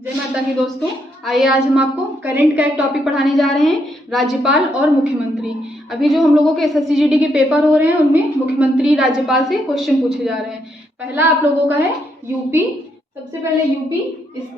जय माता की दोस्तों, आइए आज हम आपको करंट का एक टॉपिक पढ़ाने जा रहे हैं, राज्यपाल और मुख्यमंत्री। अभी जो हम लोगों के एसएससी जीडी के पेपर हो रहे हैं उनमें मुख्यमंत्री राज्यपाल से क्वेश्चन पूछे जा रहे हैं। पहला आप लोगों का है यूपी। सबसे पहले यूपी,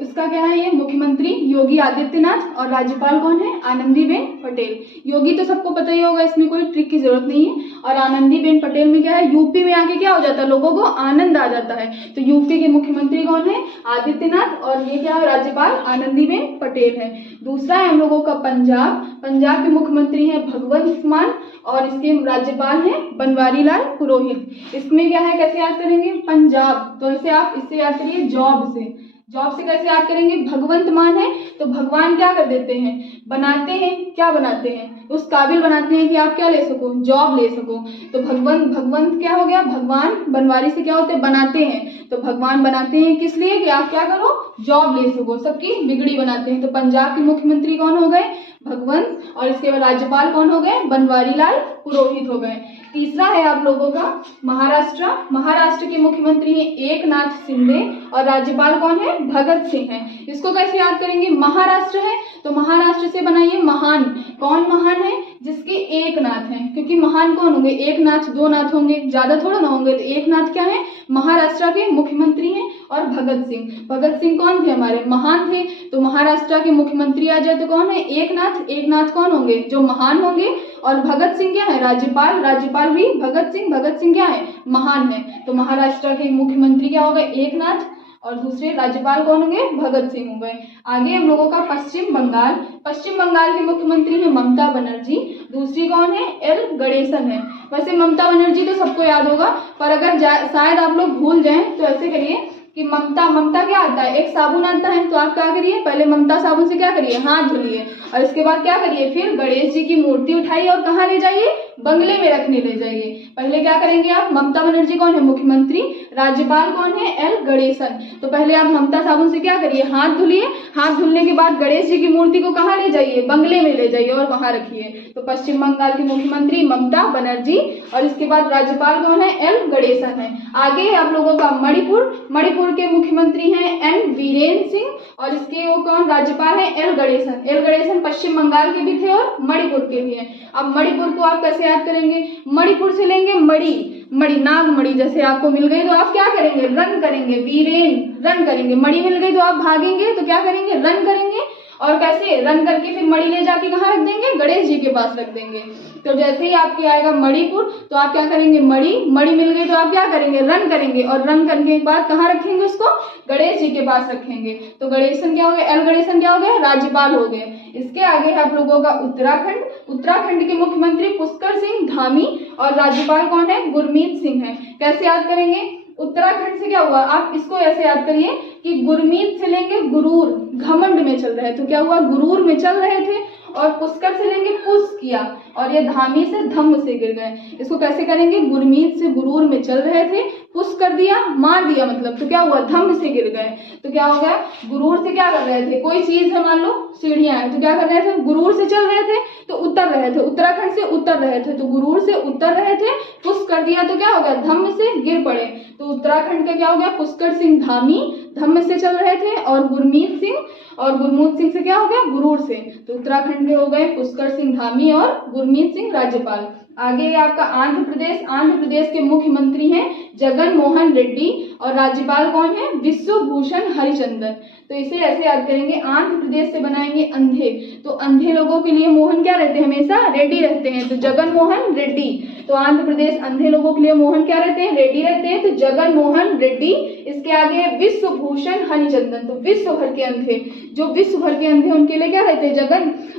इसका क्या है, ये मुख्यमंत्री योगी आदित्यनाथ और राज्यपाल कौन है, आनंदीबेन पटेल। योगी तो सबको पता ही होगा, इसमें कोई ट्रिक की जरूरत नहीं है। और आनंदीबेन पटेल में क्या है, यूपी में आके क्या हो जाता है, लोगों को आनंद आ जाता है। तो यूपी के मुख्यमंत्री कौन है, आदित्यनाथ, और ये क्या है, राज्यपाल आनंदीबेन पटेल है। दूसरा है हम लोगों का पंजाब। पंजाब के मुख्यमंत्री है भगवंत मान और इसके राज्यपाल हैं बनवारी लाल पुरोहित। इसमें क्या है, कैसे याद करेंगे, पंजाब तो इसे आप इससे याद करिए जॉब से। जॉब से कैसे याद करेंगे, भगवंत मान है तो भगवान क्या कर देते हैं, बनाते हैं, क्या बनाते हैं, उस काबिल बनाते हैं कि आप क्या ले सको, जॉब ले सको। तो भगवंत क्या हो गया, भगवान। बनवारी से क्या होते हैं, बनाते हैं। तो भगवान बनाते हैं किस लिए, कि आप क्या करो, जॉब ले सको, सबकी बिगड़ी बनाते हैं। तो पंजाब के मुख्यमंत्री कौन हो गए, भगवंत, और इसके बाद राज्यपाल कौन हो गए, बनवारी लाल पुरोहित हो गए। तीसरा है आप लोगों का महाराष्ट्र। महाराष्ट्र के मुख्यमंत्री हैं एकनाथ शिंदे और राज्यपाल कौन है, भगत सिंह हैं। इसको कैसे याद करेंगे, महाराष्ट्र है तो महाराष्ट्र से बनाइए महान। कौन महान है, जिसके एक नाथ हैं, क्योंकि महान कौन होंगे, एक नाथ, दो नाथ होंगे, ज्यादा थोड़ा ना होंगे। तो एक नाथ क्या है, महाराष्ट्र के मुख्यमंत्री हैं। और भगत सिंह, भगत सिंह कौन थे, हमारे महान थे। तो महाराष्ट्र के मुख्यमंत्री आ जाए तो कौन है, एक नाथ। एक नाथ कौन होंगे, जो महान होंगे। और भगत सिंह क्या है, राज्यपाल। राज्यपाल भी भगत सिंह। भगत सिंह क्या है, महान है। तो महाराष्ट्र के मुख्यमंत्री क्या हो गए, एक नाथ, और दूसरे राज्यपाल कौन होंगे, भगत सिंह हो गए। आगे हम लोगों का पश्चिम बंगाल। पश्चिम बंगाल के मुख्यमंत्री है ममता बनर्जी। दूसरी कौन है, एल गणेशन है। वैसे ममता बनर्जी तो सबको याद होगा, पर अगर शायद आप लोग भूल जाएं तो ऐसे करिए कि ममता क्या आता है, एक साबुन आता है। तो आप क्या करिए, पहले ममता साबुन से क्या करिए, हाथ धुलिए, और इसके बाद क्या करिए, फिर गणेश जी की मूर्ति उठाइए और कहाँ ले जाइए, बंगले में रखने ले जाइए। पहले क्या करेंगे आप, ममता बनर्जी कौन है, मुख्यमंत्री। राज्यपाल कौन है, एल गणेशन। तो पहले आप ममता साबुन से क्या करिए, हाथ धुलिए। हाथ धुलने के बाद गणेश जी की मूर्ति को कहाँ ले जाइए, बंगले में ले जाइए और वहां रखिए। तो पश्चिम बंगाल की मुख्यमंत्री ममता बनर्जी, और इसके बाद राज्यपाल कौन है, एल गणेशन है। आगे आप लोगों का मणिपुर। मणिपुर के मुख्यमंत्री हैं एन वीरेन सिंह, और इसके वो कौन, राज्यपाल है एल गणेशन। एल गणेशन पश्चिम बंगाल के भी थे और मणिपुर के भी हैं। अब मणिपुर को आप कैसे याद करेंगे, मणिपुर से लेंगे मणि, नागमणि जैसे आपको मिल गई तो आप क्या करेंगे, रन करेंगे, वीरेन रन करेंगे। मणि मिल गई तो आप भागेंगे, तो क्या करेंगे, रन करेंगे। और कैसे, रन करके फिर मणि ले जाके कहाँ रख देंगे, गणेश जी के पास रख देंगे। तो जैसे ही आपके आएगा मणिपुर तो आप क्या करेंगे, मणि मिल गई तो आप क्या करेंगे, रन करेंगे, और रन करने के बाद कहाँ रखेंगे उसको, गणेश जी के पास रखेंगे। तो गणेशन क्या हो गया, एल गणेशन क्या हो गया, राज्यपाल हो गए। इसके आगे है आप लोगों का उत्तराखंड। उत्तराखंड के मुख्यमंत्री पुष्कर सिंह धामी और राज्यपाल कौन है, गुरमीत सिंह है। कैसे याद करेंगे, उत्तराखंड से क्या हुआ, आप इसको ऐसे याद करिए कि गुरमीत से लेंगे गुरूर, घमंड में चल रहे थे, तो क्या हुआ, गुरूर में चल रहे थे। और पुष्कर से लेंगे पुष्क किया, और ये धामी से धम्म से गिर गए। इसको कैसे करेंगे, गुरमीत से गुरूर में चल रहे थे, पुष्क कर दिया, मार दिया मतलब, तो क्या हुआ, धम्म से गिर गए। तो क्या हो गया, गुरूर से क्या कर रहे थे, कोई चीज है, मान लो सीढ़ियां हैं, तो क्या कर रहे थे, गुरूर से चल रहे थे तो उतर रहे थे, उत्तराखंड से उतर रहे थे, तो गुरूर से उतर रहे थे, पुष्क कर दिया तो क्या हो गया, धम्म से गिर पड़े। तो उत्तराखंड का क्या हो गया, पुष्कर सिंह धामी धम्म से चल रहे थे, और गुरमीत सिंह से क्या हो गया, गुरूर से। तो उत्तराखंड के हो गए पुष्कर सिंह धामी और गुरमीत सिंह राज्यपाल। आगे आपका आंध्र प्रदेश। आंध्र प्रदेश के मुख्यमंत्री हैं जगन मोहन रेड्डी और राज्यपाल कौन है, विश्वभूषण हरिचंदन। तो इसे ऐसे याद करेंगे, आंध्र प्रदेश से बनाएंगे अंधे, तो अंधे लोगों के लिए मोहन क्या रहते हैं, हमेशा रेड्डी रहते हैं, तो जगन मोहन रेड्डी। तो आंध्र प्रदेश अंधे लोगों के लिए मोहन क्या रहते हैं, रेड्डी रहते हैं, तो जगन मोहन रेड्डी। इसके आगे विश्वभूषण हरिचंदन, तो विश्व भर के अंधे, जो विश्व भर के अंधे उनके लिए क्या रहते हैं,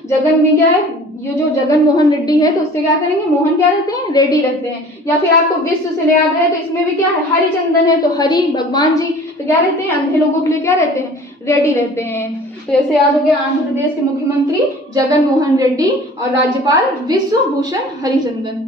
जगन में क्या है, ये जो जगन मोहन रेड्डी है तो उससे क्या करेंगे, मोहन क्या रहते हैं, रेड्डी रहते हैं। या फिर आपको विश्व से याद रहे तो इसमें भी क्या है, हरिचंदन है, तो हरि भगवान जी, तो क्या रहते हैं, अंधे लोगों के लिए क्या रहते हैं, रेड्डी रहते हैं। तो ऐसे याद हो गया, आंध्र प्रदेश के मुख्यमंत्री जगन मोहन रेड्डी और राज्यपाल विश्वभूषण हरिचंदन।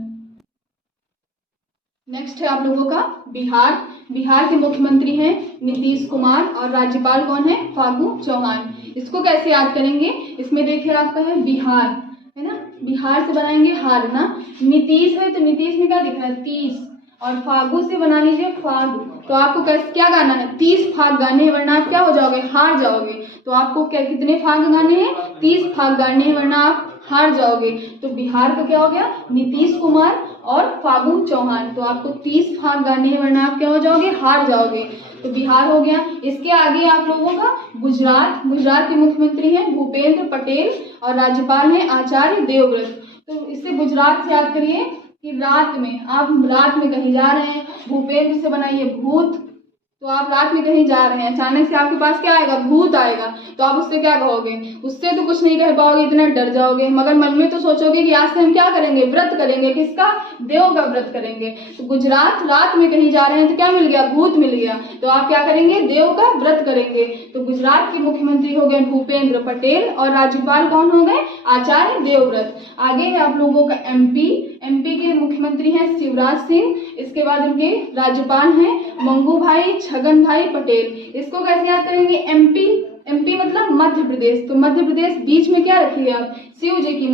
नेक्स्ट है आप लोगों का बिहार। बिहार के मुख्यमंत्री हैं नीतीश कुमार और राज्यपाल कौन है, फागू चौहान। इसको कैसे याद करेंगे, इसमें देखिए आपका है बिहार, है ना, बिहार से बनाएंगे हार ना, नीतीश है तो नीतीश में क्या दिख रहा है, तीस, और फागू से बना लीजिए फाग, तो आपको क्या गाना है, 30 फाग गाने हैं, वरना आप क्या हो जाओगे, हार जाओगे। तो आपको क्या कितने फाग गाने हैं, 30 फाग गाने हैं, वरना आप हार जाओगे। तो बिहार का क्या हो गया, नीतीश कुमार और फागू चौहान। तो आपको 30 फाग गाने हैं, वरना आप क्या हो जाओगे, हार जाओगे। तो बिहार हो गया। इसके आगे आप लोगों का गुजरात। गुजरात के मुख्यमंत्री हैं भूपेंद्र पटेल और राज्यपाल हैं आचार्य देवव्रत। तो इससे गुजरात से याद करिए कि रात में कहीं जा रहे हैं, भूपेंद्र से बनाइए भूत। तो आप रात में कहीं जा रहे हैं, अचानक से आपके पास क्या आएगा, भूत आएगा, तो आप उससे क्या कहोगे, उससे तो कुछ नहीं कह पाओगे, इतना डर जाओगे, मगर मन में तो सोचोगे कि आज से हम क्या करेंगे, व्रत करेंगे। किसका, देव का व्रत करेंगे। तो गुजरात रात में कहीं जा रहे हैं तो क्या मिल गया, भूत मिल गया, तो आप क्या करेंगे, देव का व्रत करेंगे। तो गुजरात के मुख्यमंत्री हो गए भूपेंद्र पटेल और राज्यपाल कौन हो गए, आचार्य देवव्रत। आगे है आप लोगों का एमपी के मुख्यमंत्री हैं शिवराज सिंह। इसके बाद उनके राज्यपाल हैं मंगू भाई छगन भाई पटेल। इसको कैसे याद करेंगे, एमपी मतलब मध्य प्रदेश। तो मध्य प्रदेश बीच में क्या रखिए आप, शिव जी की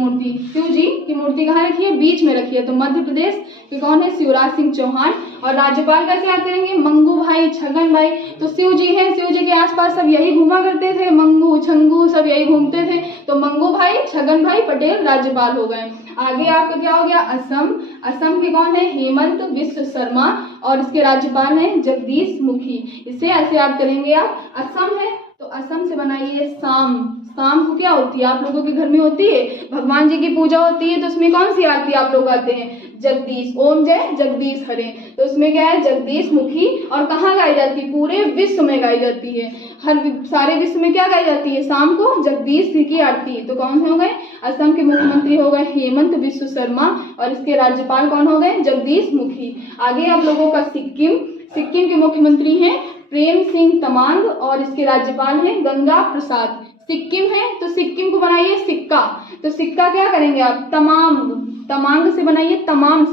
मूर्ति कहाँ रखी है, बीच में रखी है। तो मध्य प्रदेश के कौन है, शिवराज सिंह चौहान। और राज्यपाल कैसे याद करेंगे, मंगू भाई छगन भाई। तो शिव जी हैं, शिव जी के आसपास सब यही घूमा करते थे, मंगू छंगू सब यही घूमते थे। तो मंगू भाई छगन भाई पटेल राज्यपाल हो गए। आगे आपका क्या हो गया, असम के कौन है, हेमंत बिश्व शर्मा और इसके राज्यपाल हैं जगदीश मुखी। इसे ऐसे याद करेंगे आप, असम है तो असम से बनाइए शाम को क्या होती है, आप लोगों के घर में होती है, भगवान जी की पूजा होती है। तो उसमें कौन सी आरती आप लोग गाते हैं, जगदीश, ओम जय जगदीश हरे। तो उसमें क्या है, जगदीश मुखी। और कहाँ गाई जाती है, पूरे विश्व में गाई जाती है, सारे विश्व में क्या गाई जाती है, शाम को जगदीश जी की आरती। तो कौन हो गए, असम के मुख्यमंत्री हो गए हेमंत बिश्व शर्मा और इसके राज्यपाल कौन हो गए, जगदीश मुखी। आगे आप लोगों का सिक्किम के मुख्यमंत्री हैं प्रेम सिंह तमांग और इसके राज्यपाल हैं गंगा प्रसाद। सिक्किम है तो सिक्किम को बनाइए सिक्का। तो सिक्का क्या करेंगे आप, तमांग से बनाइए तमाम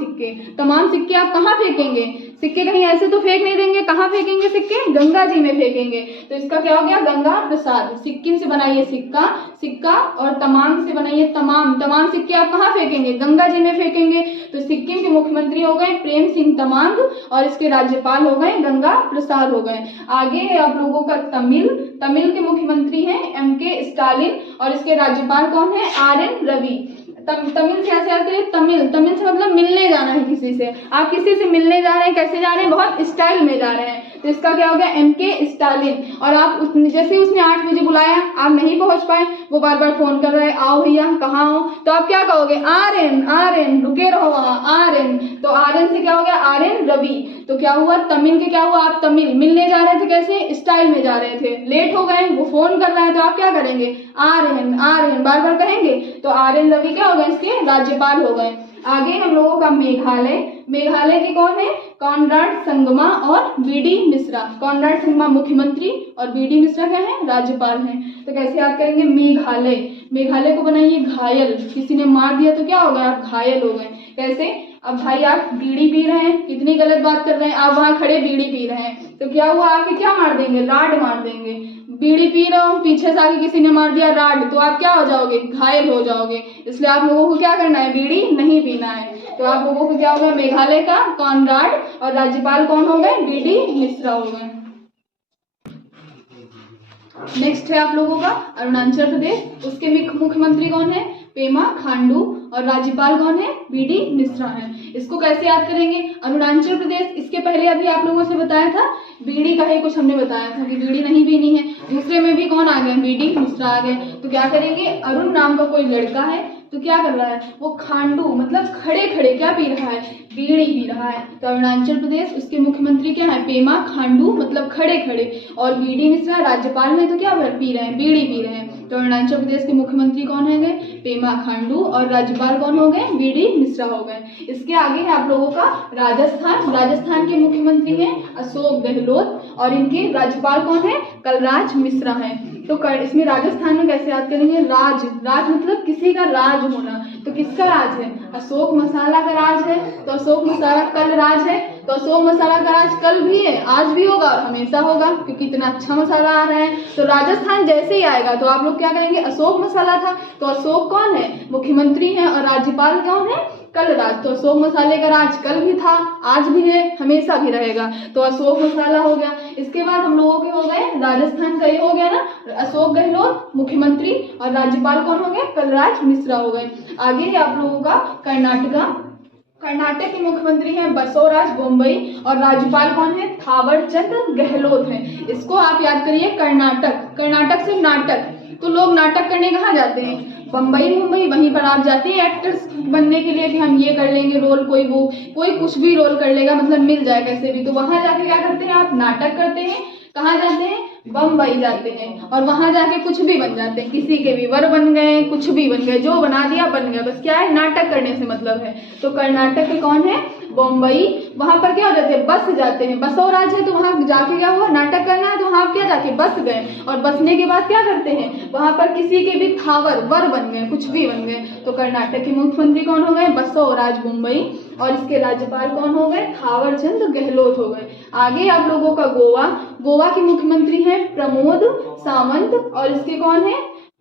सिक्के आप कहाँ फेंकेंगे, सिक्के कहीं ऐसे तो फेंक नहीं देंगे, कहाँ फेंकेंगे सिक्के, गंगा जी में फेंकेंगे। तो इसका क्या हो गया, गंगा प्रसाद। सिक्किम से बनाइए सिक्का और तमांग से बनाइए तमाम सिक्के आप कहाँ फेंकेंगे, गंगा जी में फेंकेंगे। तो सिक्किम के मुख्यमंत्री हो गए प्रेम सिंह तमांग और इसके राज्यपाल हो गए गंगा प्रसाद हो गए। आगे आप लोगों का तमिल के मुख्यमंत्री हैं MK स्टालिन और इसके राज्यपाल कौन है, RN रवि। तमिल से ऐसे आते हैं, तमिल से मतलब मिलने जाना है किसी से, आप किसी से मिलने जा रहे हैं, कैसे जा रहे हैं, बहुत स्टाइल में जा रहे हैं। तो इसका क्या हो गया, MK स्टालिन। और आप जैसे उसने 8 बजे बुलाया, आप नहीं पहुंच पाए, वो बार बार फोन कर रहे हैं, आओ भैया कहाँ हो, तो आप क्या कहोगे, RN रुके रहो वहाँ, RN। तो RN से क्या हो गया, RN रवि। तो क्या हुआ, तमिल के क्या हुआ, आप तमिल मिलने जा रहे थे, कैसे स्टाइल में जा रहे थे, लेट हो गए, वो फोन कर रहा है, तो आप क्या करेंगे, RN बार बार कहेंगे। तो RN रवि क्या हो गए, इसके राज्यपाल हो गए। आगे हम लोगों का मेघालय के कौन है, कॉनराड संगमा और BD मिश्रा। कॉनराड संगमा मुख्यमंत्री और BD मिश्रा क्या है, राज्यपाल हैं। तो कैसे याद करेंगे, मेघालय को बनाइए घायल, किसी ने मार दिया तो क्या हो गया, आप घायल हो गए। कैसे, अब भाई आप बीड़ी पी रहे हैं, कितनी गलत बात कर रहे हैं, आप वहां खड़े बीड़ी पी रहे हैं, तो क्या हुआ, आपके क्या मार देंगे, राड मार देंगे। बीड़ी पी रहा हूँ, पीछे से आके किसी ने मार दिया राड, तो आप क्या हो जाओगे, घायल हो जाओगे। इसलिए आप लोगों को क्या करना है, बीड़ी नहीं पीना है। तो आप लोगों को क्या होगा, मेघालय का कॉनराड और राज्यपाल कौन हो गए, BD मिश्रा हो गए। नेक्स्ट है आप लोगों का अरुणाचल प्रदेश। उसके मुख्यमंत्री कौन है, पेमा खांडू और राज्यपाल कौन है, BD मिश्रा है। इसको कैसे याद करेंगे, अरुणाचल प्रदेश। इसके पहले अभी आप लोगों से बताया था बीड़ी का ही कुछ हमने बताया था कि बीड़ी नहीं पीनी है। दूसरे में भी कौन आ गए, BD मिश्रा आ गए। तो क्या करेंगे, अरुण नाम का कोई लड़का है, तो क्या कर रहा है, वो खांडू मतलब खड़े खड़े क्या पी रहा है, बीड़ी पी रहा है। तो अरुणाचल प्रदेश, उसके मुख्यमंत्री क्या है, पेमा खांडू मतलब खड़े खड़े, और BD मिश्रा राज्यपाल में तो क्या पी रहे हैं, बीड़ी पी रहे हैं। तो अरुणाचल प्रदेश के मुख्यमंत्री कौन है गए, पेमा खांडू और राज्यपाल कौन हो गए, BD मिश्रा हो गए। इसके आगे है आप लोगों का राजस्थान के मुख्यमंत्री हैं अशोक गहलोत और इनके राज्यपाल कौन है, कलराज मिश्रा है। तो इसमें राजस्थान में कैसे याद करेंगे, राज मतलब किसी का राज होना। तो किसका राज है, अशोक मसाला का राज है, तो अशोक मसाला कल राज है। तो अशोक मसाला का राज कल भी है, आज भी होगा और हमेशा होगा, क्योंकि इतना अच्छा मसाला आ रहा है। तो राजस्थान जैसे ही आएगा तो आप लोग क्या करेंगे, अशोक मसाला था, तो अशोक कौन है, मुख्यमंत्री हैं और राज्यपाल कौन है, कल राज। तो अशोक मसाले का राज कल भी था, आज भी है, हमेशा भी रहेगा। तो अशोक मसाला हो गया। इसके बाद हम लोगों के हो गए राजस्थान का, ये हो गया ना, अशोक गहलोत मुख्यमंत्री, और राज्यपाल कौन हो गए, कलराज मिश्रा हो गए। आगे है आप लोगों का कर्नाटका। कर्नाटक के मुख्यमंत्री हैं बसवराज बोम्मई, और राज्यपाल कौन है, थावरचंद गहलोत हैं। इसको आप याद करिए, कर्नाटक, कर्नाटक से नाटक, तो लोग नाटक करने कहाँ जाते हैं, बम्बई मुंबई, वहीं पर आप जाते हैं एक्टर्स बनने के लिए कि हम ये कर लेंगे रोल, कोई कुछ भी रोल कर लेगा, मतलब मिल जाए कैसे भी, तो वहां जाके क्या करते हैं आप, नाटक करते हैं। कहाँ जाते हैं, बम्बई जाते हैं, और वहां जाके कुछ भी बन जाते हैं, किसी के भी वर बन गए, कुछ भी बन गए, जो बना दिया बन गया, बस क्या है, नाटक करने से मतलब है। तो कर्नाटक के कौन है, बम्बई, वहां पर क्या हो जाते हैं, बस जाते हैं। बसवराज है तो वहां जाके क्या हुआ, नाटक करना है, तो वहां क्या जाके बस गए, और बसने के बाद क्या करते हैं, वहां पर किसी के भी थावर वर बन गए, कुछ भी बन गए। तो कर्नाटक के मुख्यमंत्री कौन हो गए, बसवराज बोम्मई, और इसके राज्यपाल कौन हो गए, थावरचंद गहलोत हो गए। आगे आप लोगों का गोवा। गोवा के मुख्यमंत्री हैं प्रमोद सावंत, और इसके कौन है,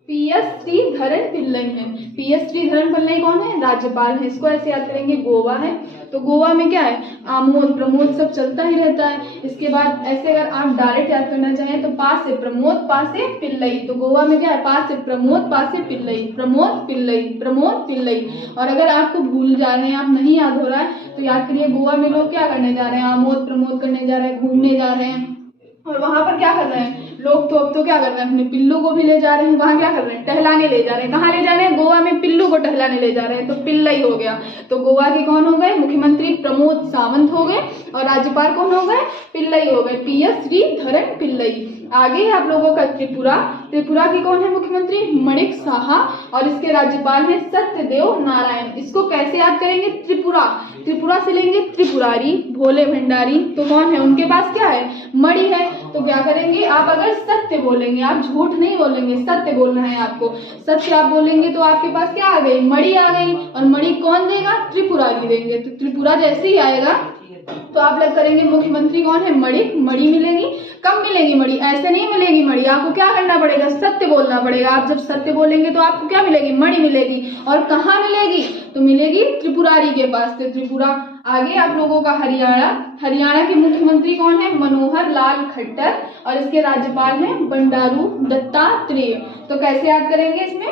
PS श्रीधरन पिल्लई हैं। PS श्रीधरन पिल्लई कौन है, राज्यपाल है। इसको ऐसे याद करेंगे, गोवा है। तो गोवा में क्या है, आमोद प्रमोद सब चलता ही रहता है। इसके बाद ऐसे अगर आप डायरेक्ट याद करना चाहें तो पा से प्रमोद, पा से पिल्लई, तो गोवा में क्या है, पा से प्रमोद, पा से पिल्लई, प्रमोद पिल्लई, प्रमोद पिल्लई। और अगर आपको भूल जा रहे हैं, आप नहीं याद हो रहा है, तो याद करिए, गोवा में लोग क्या करने जा रहे हैं, आमोद प्रमोद करने जा रहे हैं, घूमने जा रहे हैं, और वहां पर क्या कर रहे हैं लोग, तो अब तो क्या कर रहे हैं, अपने पिल्लू को भी ले जा रहे हैं, वहां क्या कर रहे हैं, टहलाने ले जा रहे हैं। कहाँ ले जा रहे हैं, गोवा में पिल्लू को टहलाने ले जा रहे हैं, तो पिल्लई हो गया। तो गोवा के कौन हो गए, मुख्यमंत्री प्रमोद सावंत हो गए, और राज्यपाल कौन हो गए, पिल्लई हो गए, PS श्रीधरन पिल्लई। आगे है आप लोगों का त्रिपुरा। त्रिपुरा के कौन है मुख्यमंत्री, मणिक साहा, और इसके राज्यपाल हैं सत्यदेव नारायण। इसको कैसे याद करेंगे, त्रिपुरा, त्रिपुरा से लेंगे त्रिपुरारी, भोले भंडारी, तो कौन है, उनके पास क्या है, मणि है। तो क्या करेंगे आप, अगर सत्य बोलेंगे, आप झूठ नहीं बोलेंगे, सत्य बोलना है आपको, सत्य आप बोलेंगे तो आपके पास क्या आ गई, मणि आ गई, और मणि कौन देगा, त्रिपुरारी देंगे। तो त्रिपुरा जैसे ही आएगा तो आप लग करेंगे मुख्यमंत्री कौन है, मणि, मणि मिलेगी। कब मिलेगी मणि, ऐसे नहीं मिलेगी मणि, आपको क्या करना पड़ेगा, सत्य बोलना पड़ेगा। आप जब सत्य बोलेंगे तो आपको क्या मिलेगी, मणि मिलेगी। और कहाँ मिलेगी, तो मिलेगी त्रिपुरारी के पास से, त्रिपुरा। आगे आप लोगों का हरियाणा। हरियाणा के मुख्यमंत्री कौन है, मनोहर लाल खट्टर, और इसके राज्यपाल हैं बंडारू दत्तात्रेय। तो कैसे याद करेंगे, इसमें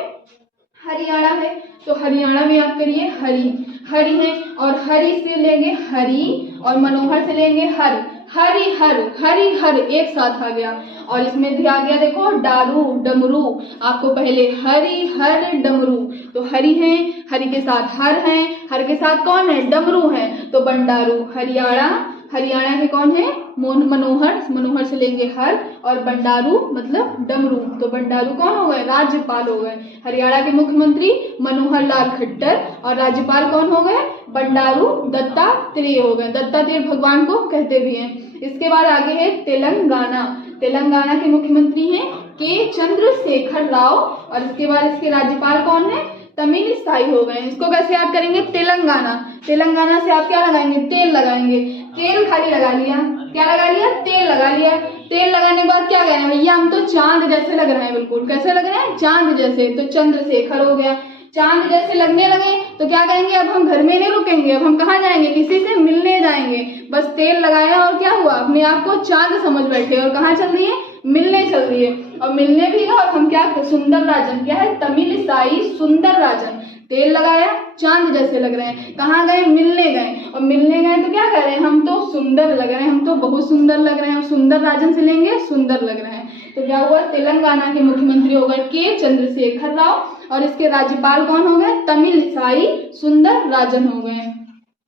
हरियाणा है तो हरियाणा में याद करिए हरि, हरि है, और हरि से लेंगे हरि, और मनोहर से लेंगे हर, हरि हर, हरि हर एक साथ आ गया। और इसमें आ गया देखो डारू डमरू, आपको पहले हरि हर डमरू, तो हरि है, हरि के साथ हर है, हर के साथ कौन है, डमरू है, तो बंडारू। हरियाणा, हरियाणा के कौन है, मनोहर, मनोहर से लेंगे हर, और बंडारू मतलब डमरू, तो बंडारू कौन हो गए, राज्यपाल हो गए। हरियाणा के मुख्यमंत्री मनोहर लाल खट्टर, और राज्यपाल कौन हो गए, बंडारू दत्तात्रेय हो गए। दत्तात्रेय भगवान को कहते भी हैं। इसके बाद आगे है तेलंगाना। तेलंगाना के मुख्यमंत्री हैं के चंद्रशेखर राव, और इसके बाद इसके राज्यपाल कौन है, तमिलिसाई हो गए। इसको कैसे याद करेंगे, तेलंगाना, तेलंगाना से आप क्या लगाएंगे, तेल लगाएंगे, तेल खाली लगा लिया, क्या लगा लिया, तेल लगा लिया। तेल लगाने के बाद क्या कह रहे हैं, भैया हम तो चांद जैसे लग रहे हैं, बिल्कुल कैसे लग रहे हैं, चांद जैसे, तो चंद्रशेखर हो गया। चांद जैसे लगने लगे तो क्या करेंगे, अब हम घर में नहीं रुकेंगे, अब हम कहाँ जाएंगे, किसी से मिलने जाएंगे। बस तेल लगाया और क्या हुआ, अपने आप को चांद समझ बैठे, और कहाँ चल रही है, मिलने चल रही है, और मिलने भी है, और हम क्या, सुंदर राजन, क्या है, तमिलिसाई सुंदर राजन। तेल लगाया, चांद जैसे लग रहे हैं, कहाँ गए, मिलने गए, और मिलने गए तो क्या कह रहे हैं, हम तो सुंदर लग रहे हैं, हम तो बहुत सुंदर लग रहे हैं, और सुंदर राजन से लेंगे सुंदर लग रहे हैं। तो क्या हुआ, तेलंगाना के मुख्यमंत्री हो गए के चंद्रशेखर राव, और इसके राज्यपाल कौन हो गए, तमिलिसाई सुंदर राजन हो गए।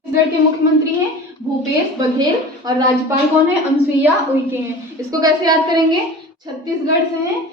छत्तीसगढ़ के मुख्यमंत्री हैं भूपेश बघेल, और राज्यपाल कौन है, अनुसुईया उइके हैं। इसको कैसे याद करेंगे, छत्तीसगढ़ से हैं,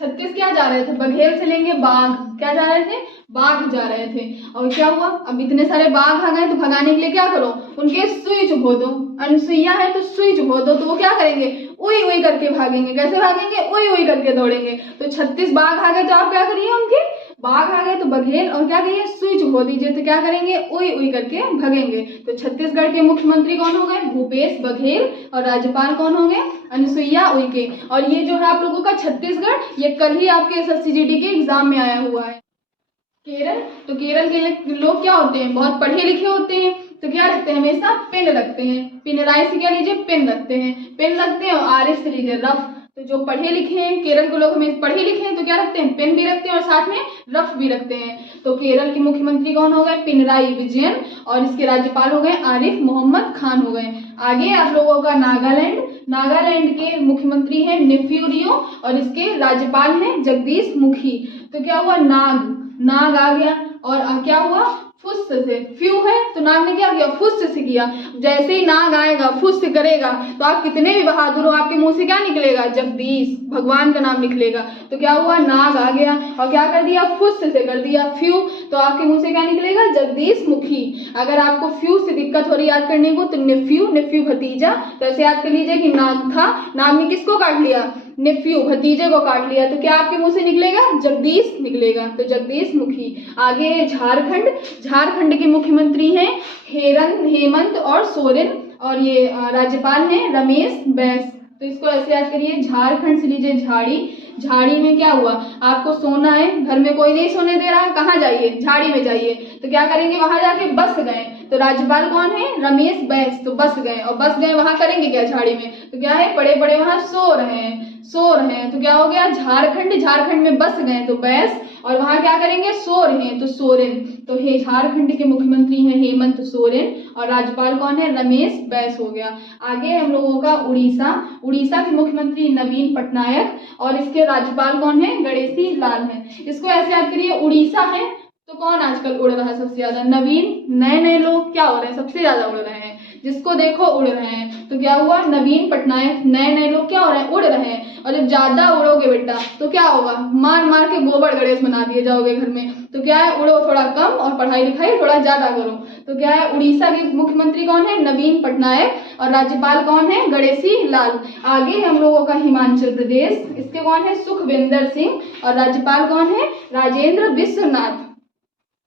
छत्तीस क्या जा रहे थे, बघेल से लेंगे बाघ, क्या जा रहे थे, बाघ जा रहे थे। और क्या हुआ, अब इतने सारे बाघ आ गए तो भगाने के लिए क्या करो, उनके सुई चुभो दो। अनुसुईया है तो सुई चुभो दो, तो वो क्या करेंगे, उई उई करके भागेंगे। कैसे भागेंगे, उई उई करके दौड़ेंगे। तो 36 बाघ आ गए तो आप क्या करिए, उनके बाघ आ गए तो बघेल, और क्या करिए, सुई चुभो दीजिए, तो क्या करेंगे, उई उई करके भगेंगे। तो छत्तीसगढ़ के मुख्यमंत्री कौन हो गए, भूपेश बघेल, और राज्यपाल कौन हो गए, अनुसुईया उइके। और ये जो है आप लोगों का छत्तीसगढ़, ये कल ही आपके SSCGD के एग्जाम में आया हुआ है। केरल, तो केरल के लोग क्या होते हैं, बहुत पढ़े लिखे होते हैं, तो क्या रखते हैं, हमेशा पेन रखते हैं। पिनराई से क्या लीजिए, पेन रखते हैं, पेन रखते हैं। और आरएस से लीजिए रफ, तो जो पढ़े लिखे हैं केरल के लोग हमें पढ़े लिखे हैं तो क्या रखते हैं, पेन भी रखते हैं और साथ में रफ भी रखते हैं। तो केरल के मुख्यमंत्री कौन हो गए, पिनराई विजयन, और इसके राज्यपाल हो गए आरिफ मोहम्मद खान हो गए। आगे आप लोगों का नागालैंड, नागालैंड के मुख्यमंत्री हैं नेफ्यू रियो और इसके राज्यपाल हैं जगदीश मुखी। तो क्या हुआ, नाग, नाग आ गया, और क्या हुआ, फुस से, फ्यू है तो नाग ने क्या किया, फुस से किया। जैसे ही नाग आएगा, फुस करेगा, तो आप कितने भी बहादुर हो, आपके मुंह से क्या निकलेगा, जगदीश, भगवान का नाम निकलेगा। तो क्या हुआ, नाग आ गया और क्या कर दिया, फुस से कर दिया, फ्यू, तो आपके मुंह से क्या निकलेगा, जगदीश मुखी। अगर आपको फ्यू से दिक्कत हो रही याद करने को, तो नेफ्यू, नेफ्यू भतीजा, तो ऐसे याद कर लीजिए कि नाग था, नाग ने किसको काट लिया, नेफ्यू, भतीजे को काट लिया, तो क्या आपके मुंह से निकलेगा, जगदीश निकलेगा, तो जगदीश मुखी। आगे झारखंड, झारखंड के मुख्यमंत्री हैं हेमंत और सोरेन, और ये राज्यपाल हैं रमेश बैस। तो इसको ऐसे याद करिए, झारखंड से लीजिए झाड़ी, झाड़ी में क्या हुआ, आपको सोना है, घर में कोई नहीं सोने दे रहा है, कहाँ जाइए, झाड़ी में जाइए। तो क्या करेंगे, वहां जाके बस गए, तो राज्यपाल कौन है, रमेश बैस, तो बस गए, और बस गए वहां करेंगे क्या, झाड़ी में, तो क्या है, पड़े पड़े वहां सो रहे हैं, सो रहे हैं, तो क्या हो गया, झारखंड, झारखंड में बस गए तो बैस, और वहां क्या करेंगे, सो रहे हैं, तो सोरेन। तो हे झारखंड के मुख्यमंत्री हैं हेमंत सोरेन और राज्यपाल कौन है, रमेश बैस हो गया। आगे हम लोगों का उड़ीसा, उड़ीसा के मुख्यमंत्री नवीन पटनायक और इसके राज्यपाल कौन है, गणेशी लाल है। इसको ऐसे याद करिए, उड़ीसा है तो कौन आजकल उड़ रहा है सबसे ज्यादा, नवीन, नए नए लोग क्या हो रहे हैं, सबसे ज्यादा उड़ रहे हैं, जिसको देखो उड़ रहे हैं। तो क्या हुआ, नवीन पटनायक, नए नए लोग क्या हो रहे हैं, उड़ रहे हैं। और जब ज्यादा उड़ोगे बेटा तो क्या होगा, मार मार के गोबर गणेश बना दिए जाओगे घर में। तो क्या है, उड़ो थोड़ा कम और पढ़ाई लिखाई थोड़ा ज्यादा करो। तो क्या है, उड़ीसा के मुख्यमंत्री कौन है, नवीन पटनायक और राज्यपाल कौन है, गणेशी लाल। आगे हम लोगों का हिमाचल प्रदेश, इसके कौन है, सुखविंदर सिंह और राज्यपाल कौन है, राजेंद्र विश्वनाथ।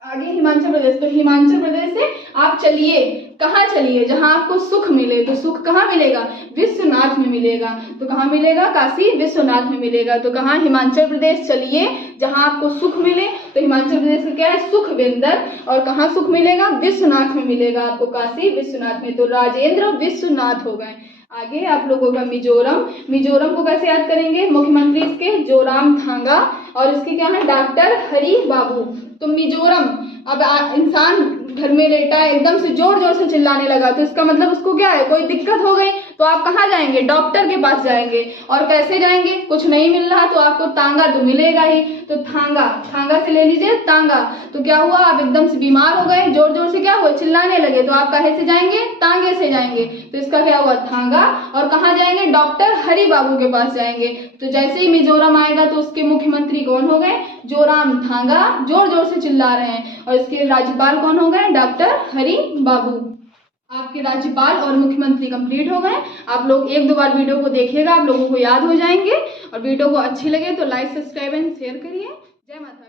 आगे हिमाचल प्रदेश, तो हिमाचल प्रदेश से आप चलिए, कहाँ चलिए, जहां आपको सुख मिले, तो सुख कहाँ मिलेगा, विश्वनाथ में मिलेगा। तो कहाँ मिलेगा, काशी विश्वनाथ में मिलेगा। तो कहाँ, हिमाचल प्रदेश चलिए जहां आपको सुख मिले, तो हिमाचल प्रदेश का क्या है, सुखविंदर, और कहाँ सुख मिलेगा, विश्वनाथ में मिलेगा आपको, काशी विश्वनाथ में। तो राजेंद्र विश्वनाथ हो गए। आगे आप लोगों का मिजोरम, मिजोरम को कैसे याद करेंगे, मुख्यमंत्री इसके जोरामथांगा और इसके क्या है, डॉक्टर हरि बाबू। तो मिजोरम, अब इंसान घर में लेटा है, एकदम से जोर जोर से चिल्लाने लगा, तो इसका मतलब उसको क्या है, कोई दिक्कत हो गई, तो आप कहाँ जाएंगे, डॉक्टर के पास जाएंगे। और कैसे जाएंगे, कुछ नहीं मिल रहा तो आपको तांगा तो मिलेगा ही, तो थांगा, थांगा से ले लीजिए तांगा। तो क्या हुआ, आप एकदम से बीमार हो गए, जोर जोर से क्या हुआ, चिल्लाने लगे, तो आप कहे से जाएंगे, तांगे से जाएंगे, तो इसका क्या हुआ, थांगा। और कहाँ जाएंगे, डॉक्टर हरि बाबू के पास जाएंगे। तो जैसे ही मिजोरम आएगा तो उसके मुख्यमंत्री कौन हो गए, जोरामथांगा, जोर जोर से चिल्ला रहे हैं, और इसके राज्यपाल कौन हो गए, डॉक्टर हरि बाबू। आपके राज्यपाल और मुख्यमंत्री कंप्लीट हो गए। आप लोग एक दो बार वीडियो को देखिएगा, आप लोगों को याद हो जाएंगे। और वीडियो को अच्छी लगे तो लाइक, सब्सक्राइब एंड शेयर करिए। जय माता।